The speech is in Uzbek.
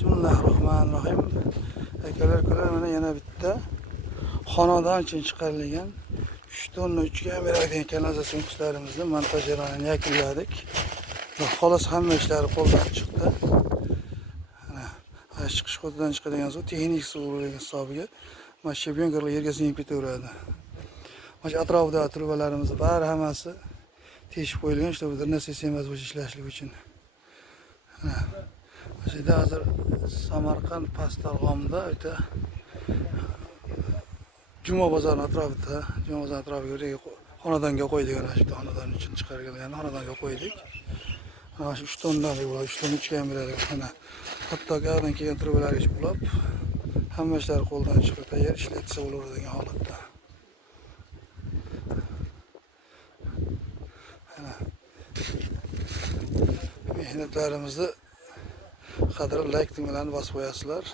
Bismillahirrohmanirrohim. Akalar, mana yana bitta xonadon uchun chiqarilgan 3 tonna 3 ga beradigan kanalizasiya qushlarimizni montaj jarayonini yakunladik. Xolos hamma ishlari qo'ldan chiqdi. Mana chiqish ko'tidan chiqadigan suv texnik suv hisobiga mana shu bengerlar yerga singib ketaveradi. Mana atrofida trubalarimiz bari hammasi teshib qo'yilgan, shu yerda nasosimiz bo'sh ishlashlik uchun. Bizda hozir Samarqand Pastarg'omda o'ta Juma bozori atrofiga xonadonga qo'ydik, ana shu xonadon uchun chiqarilgan xonadonga qo'ydik. Mana shu 3 tonnalik bo'ladi, 3 tonna 3 ga beradi. Mana hatto gardan kelgan trubalarga qulab hamma ishlar qo'ldan chiqib tayyor ishlatsa bo'laveradigan holatda. Mehnatlarimizni qadri like bilan bosib qo'yasizlar.